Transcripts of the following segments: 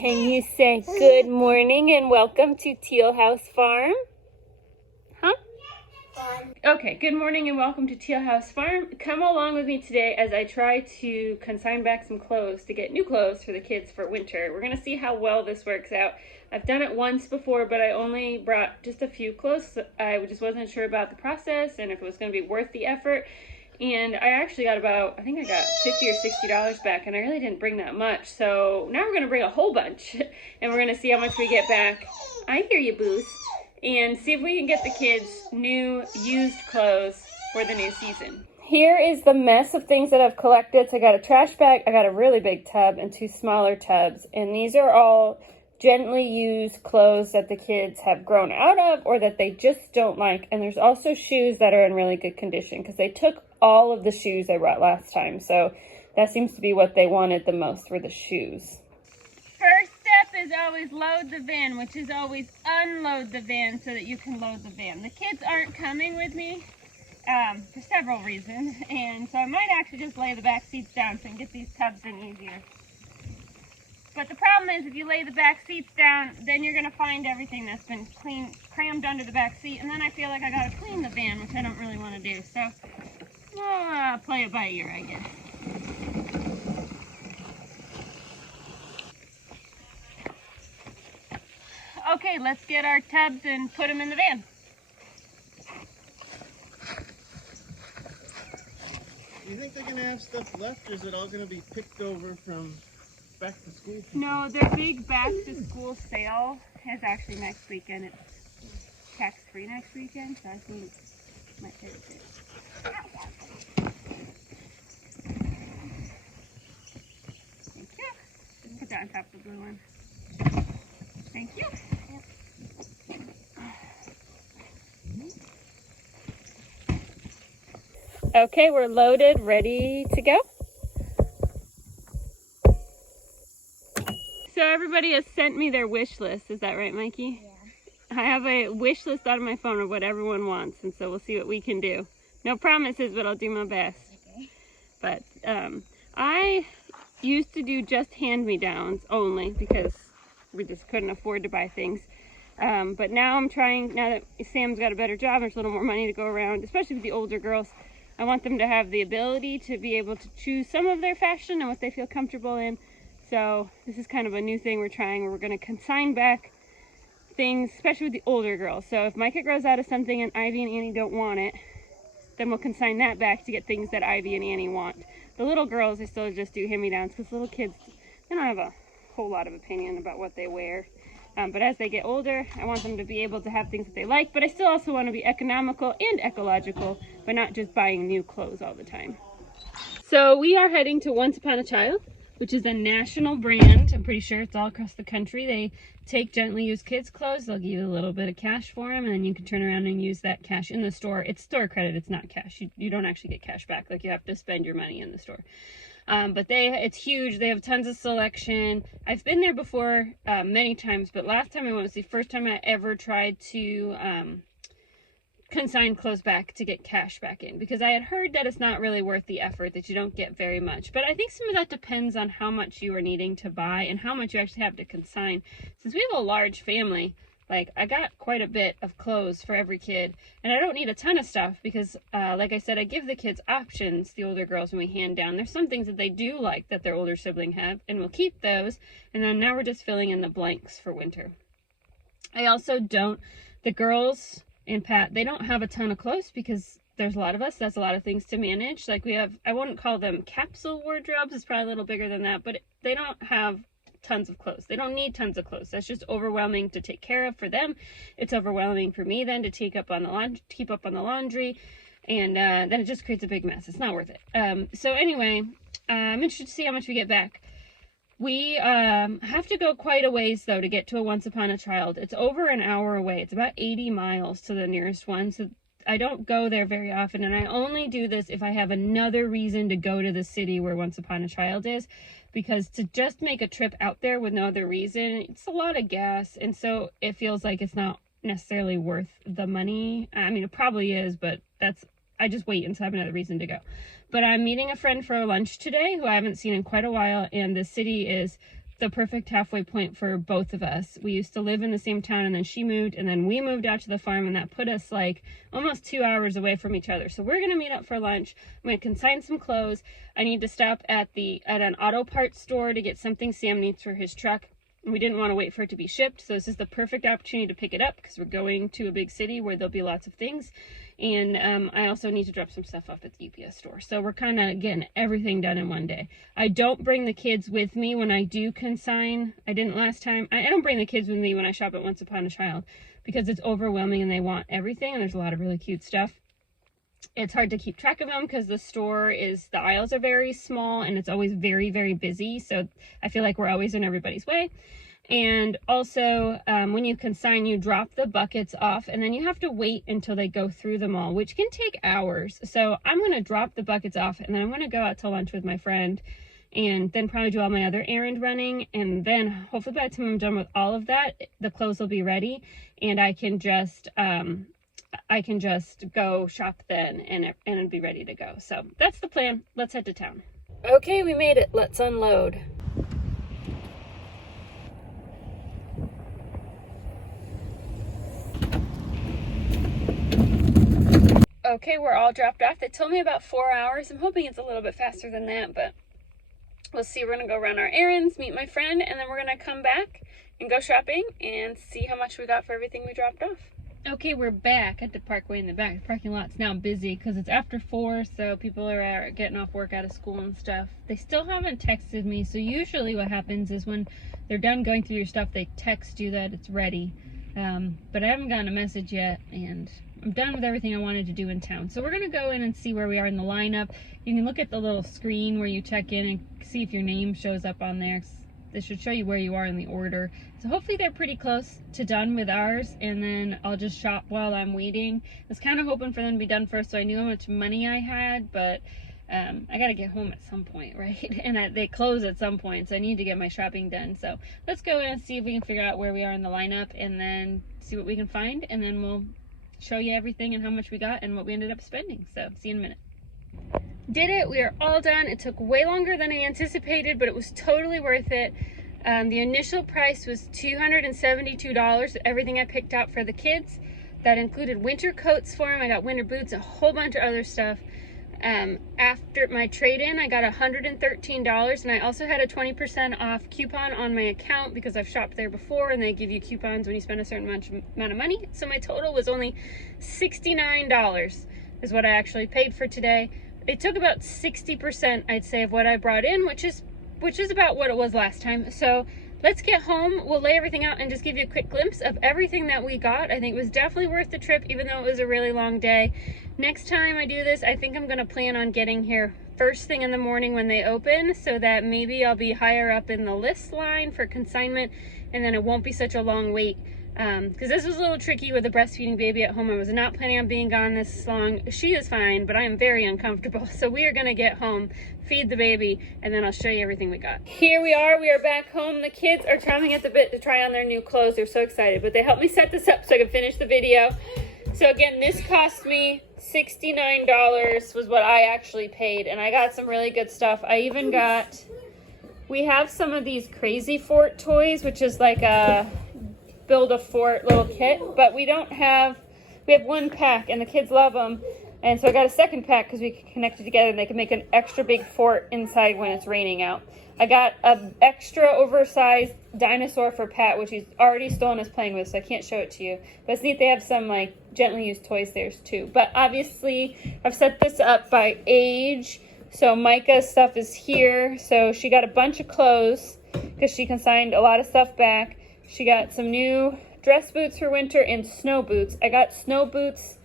Can you say good morning and welcome to Teal House Farm? Huh? Okay, good morning and welcome to Teal House Farm. Come along with me today as I try to consign back some clothes to get new clothes for the kids for winter. We're going to see how well this works out. I've done it once before, but I only brought just a few clothes. I just wasn't sure about the process and if it was going to be worth the effort. And I actually got I think I got $50 or $60 back, and I really didn't bring that much. So now we're going to bring a whole bunch, and we're going to see how much we get back. I hear you, Booth. And see if we can get the kids new used clothes for the new season. Here is the mess of things that I've collected. So I got a trash bag, I got a really big tub, and two smaller tubs. And these are all gently used clothes that the kids have grown out of or that they just don't like. And there's also shoes that are in really good condition because they took all of the shoes I brought last time. So that seems to be what they wanted the most, were the shoes. First step is always load the van, which is always unload the van so that you can load the van. The kids aren't coming with me for several reasons, and so I might actually just lay the back seats down so I can get these tubs in easier. But the problem is if you lay the back seats down, then you're going to find everything that's been crammed under the back seat, and then I feel like I got to clean the van, which I don't really want to do. So I'll play it by ear, I guess. Okay, let's get our tubs and put them in the van. Do you think they're going to have stuff left, or is it all going to be picked over from back to school people? No, their big back to school sale is actually next weekend. It's tax free next weekend, so I think it might fit it. Thank you. Just put that on top of the blue one. Thank you. Okay, we're loaded, ready to go. So everybody has sent me their wish list. Is that right, Mikey? Yeah. I have a wish list on my phone of what everyone wants, and so we'll see what we can do. No promises, but I'll do my best. Okay. But I used to do just hand-me-downs only because we just couldn't afford to buy things. But now I'm trying, now that Sam's got a better job, there's a little more money to go around, especially with the older girls. I want them to have the ability to be able to choose some of their fashion and what they feel comfortable in. So this is kind of a new thing we're trying, where we're going to consign back things, especially with the older girls. So if Micah grows out of something and Ivy and Annie don't want it, then we'll consign that back to get things that Ivy and Annie want. The little girls, I still just do hand-me-downs because little kids, they don't have a whole lot of opinion about what they wear. But as they get older, I want them to be able to have things that they like, but I still also want to be economical and ecological, but not just buying new clothes all the time. So we are heading to Once Upon a Child, which is a national brand. I'm pretty sure it's all across the country. They take gently used kids' clothes. They'll give you a little bit of cash for them, and then you can turn around and use that cash in the store. It's store credit, it's not cash. You don't actually get cash back. Like, you have to spend your money in the store. But it's huge. They have tons of selection. I've been there before many times, but last time I went was the first time I ever tried to consign clothes back to get cash back in, because I had heard that it's not really worth the effort, that you don't get very much. But I think some of that depends on how much you are needing to buy and how much you actually have to consign. Since we have a large family, like, I got quite a bit of clothes for every kid, and I don't need a ton of stuff because, like I said, I give the kids options, the older girls, when we hand down. There's some things that they do like that their older sibling have, and we'll keep those, and then now we're just filling in the blanks for winter. I also the girls and Pat, they don't have a ton of clothes because there's a lot of us. That's a lot of things to manage. Like, we have, I wouldn't call them capsule wardrobes, it's probably a little bigger than that, but they don't have tons of clothes. They don't need tons of clothes. That's just overwhelming to take care of for them. It's overwhelming for me then to keep up on the laundry, and then it just creates a big mess. It's not worth it. So anyway, I'm interested to see how much we get back. We have to go quite a ways though to get to a Once Upon a Child. It's over an hour away. It's about 80 miles to the nearest one. So I don't go there very often, and I only do this if I have another reason to go to the city where Once Upon a Child is, because to just make a trip out there with no other reason, it's a lot of gas, and so it feels like it's not necessarily worth the money. I mean, it probably is, but I just wait until I have another reason to go. But I'm meeting a friend for lunch today who I haven't seen in quite a while, and the city is the perfect halfway point for both of us. We used to live in the same town, and then she moved, and then we moved out to the farm, and that put us like almost 2 hours away from each other. So we're gonna meet up for lunch. I'm gonna consign some clothes. I need to stop at an auto parts store to get something Sam needs for his truck. We didn't want to wait for it to be shipped, so this is the perfect opportunity to pick it up because we're going to a big city where there'll be lots of things. And I also need to drop some stuff off at the UPS store. So we're kind of getting everything done in one day. I don't bring the kids with me when I do consign. I didn't last time. I don't bring the kids with me when I shop at Once Upon a Child because it's overwhelming and they want everything, and there's a lot of really cute stuff. It's hard to keep track of them because the aisles are very small and it's always very, very busy. So I feel like we're always in everybody's way. And also, when you consign, you drop the buckets off and then you have to wait until they go through them all, which can take hours. So I'm going to drop the buckets off and then I'm going to go out to lunch with my friend and then probably do all my other errand running. And then hopefully by the time I'm done with all of that, the clothes will be ready and I can just go shop then and be ready to go. So that's the plan. Let's head to town. Okay, we made it. Let's unload. Okay, we're all dropped off. They told me about 4 hours. I'm hoping it's a little bit faster than that, but we'll see. We're going to go run our errands, meet my friend, and then we're going to come back and go shopping and see how much we got for everything we dropped off. Okay, we're back at the parkway in the back. The parking lot's now busy because it's after 4, so people are getting off work, out of school and stuff. They still haven't texted me, so usually what happens is when they're done going through your stuff, they text you that it's ready. But I haven't gotten a message yet, and I'm done with everything I wanted to do in town. So we're going to go in and see where we are in the lineup. You can look at the little screen where you check in and see if your name shows up on there. This should show you where you are in the order. So hopefully they're pretty close to done with ours, and then I'll just shop while I'm waiting. I was kind of hoping for them to be done first so I knew how much money I had, but I got to get home at some point, right? And they close at some point, so I need to get my shopping done. So let's go in and see if we can figure out where we are in the lineup and then see what we can find, and then we'll show you everything and how much we got and what we ended up spending. So see you in a minute. Did it. We are all done. It took way longer than I anticipated, but it was totally worth it. The initial price was $272, everything I picked out for the kids. That included winter coats for them. I got winter boots, a whole bunch of other stuff. After my trade-in, I got $113, and I also had a 20% off coupon on my account because I've shopped there before, and they give you coupons when you spend a certain amount of money. So my total was only $69 is what I actually paid for today. It took about 60%, I'd say, of what I brought in, which is about what it was last time. So let's get home. We'll lay everything out and just give you a quick glimpse of everything that we got. I think it was definitely worth the trip, even though it was a really long day. Next time I do this, I think I'm going to plan on getting here first thing in the morning when they open, so that maybe I'll be higher up in the list line for consignment, and then it won't be such a long wait. Because this was a little tricky with a breastfeeding baby at home. I was not planning on being gone this long. She is fine, but I am very uncomfortable. So we are going to get home, feed the baby, and then I'll show you everything we got. Here we are back home. The kids are chomping at the bit to try on their new clothes. They're so excited, but they helped me set this up so I can finish the video. So again, this cost me $69 was what I actually paid, and I got some really good stuff. I even got, we have some of these Crazy Fort toys, which is like a build a fort little kit, but we have one pack and the kids love them, and so I got a second pack because we can connect it together and they can make an extra big fort inside when it's raining out. I got an extra oversized dinosaur for Pat, which he's already stolen us playing with, so I can't show it to you, but it's neat. They have some like gently used toys there too. But obviously I've set this up by age, so Micah's stuff is here. So she got a bunch of clothes because she consigned a lot of stuff back. She got some new dress boots for winter and snow boots. I got snow boots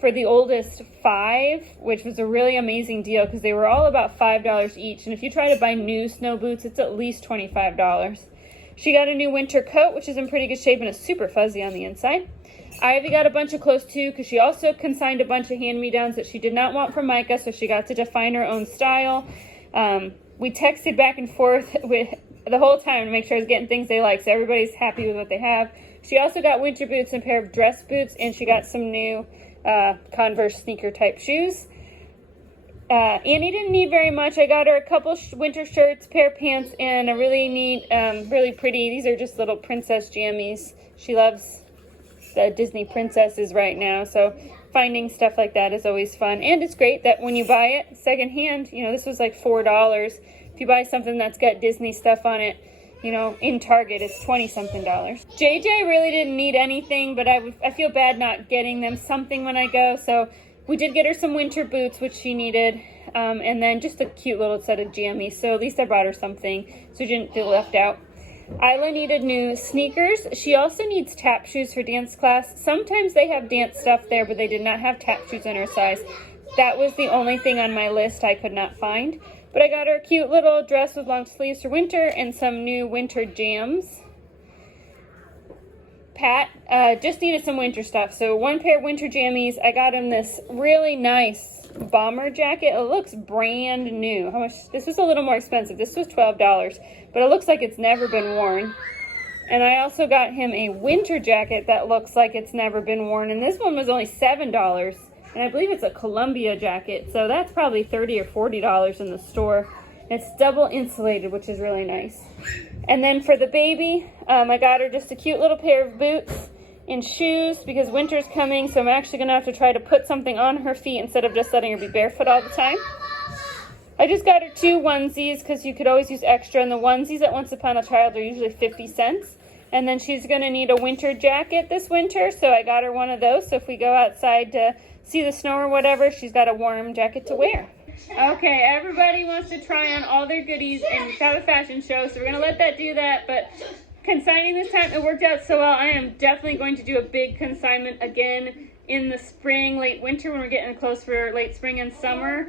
for the oldest 5, which was a really amazing deal because they were all about $5 each. And if you try to buy new snow boots, it's at least $25. She got a new winter coat, which is in pretty good shape and is super fuzzy on the inside. Ivy got a bunch of clothes too because she also consigned a bunch of hand-me-downs that she did not want from Micah, so she got to define her own style. We texted back and forth with the whole time to make sure I was getting things they like, so everybody's happy with what they have. She also got winter boots and a pair of dress boots, and she got some new Converse sneaker type shoes. Annie didn't need very much. I got her a couple winter shirts, pair of pants, and a really neat, really pretty, these are just little princess jammies. She loves the Disney princesses right now, so finding stuff like that is always fun. And it's great that when you buy it secondhand, you know, this was like $4. If you buy something that's got Disney stuff on it, you know, in Target, it's $20-something. JJ really didn't need anything, but I feel bad not getting them something when I go, so we did get her some winter boots, which she needed, and then just a cute little set of jammies, so at least I brought her something, so she didn't feel left out. Isla needed new sneakers. She also needs tap shoes for dance class. Sometimes they have dance stuff there, but they did not have tap shoes in her size. That was the only thing on my list I could not find. But I got her a cute little dress with long sleeves for winter and some new winter jams. Pat just needed some winter stuff. So one pair of winter jammies. I got him this really nice bomber jacket. It looks brand new. How much? This was a little more expensive. This was $12, but it looks like it's never been worn. And I also got him a winter jacket that looks like it's never been worn. And this one was only $7. And I believe it's a Columbia jacket. So that's probably $30 or $40 in the store. It's double insulated, which is really nice. And then for the baby, I got her just a cute little pair of boots and shoes because winter's coming, so I'm actually going to have to try to put something on her feet instead of just letting her be barefoot all the time. I just got her 2 onesies because you could always use extra, and the onesies at Once Upon a Child are usually 50 cents. And then she's going to need a winter jacket this winter, so I got her one of those, so if we go outside to see the snow or whatever, she's got a warm jacket to wear. Okay, everybody wants to try on all their goodies and have a fashion show, so we're going to let that do that, but consigning this time, it worked out so well. I am definitely going to do a big consignment again in the spring, late winter, when we're getting close for late spring and summer.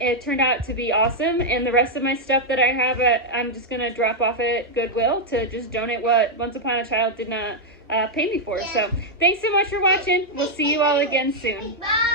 It turned out to be awesome, and the rest of my stuff that I have, I'm just going to drop off at Goodwill to just donate what Once Upon a Child did not pay me for. So thanks so much for watching. We'll see you all again soon. Bye.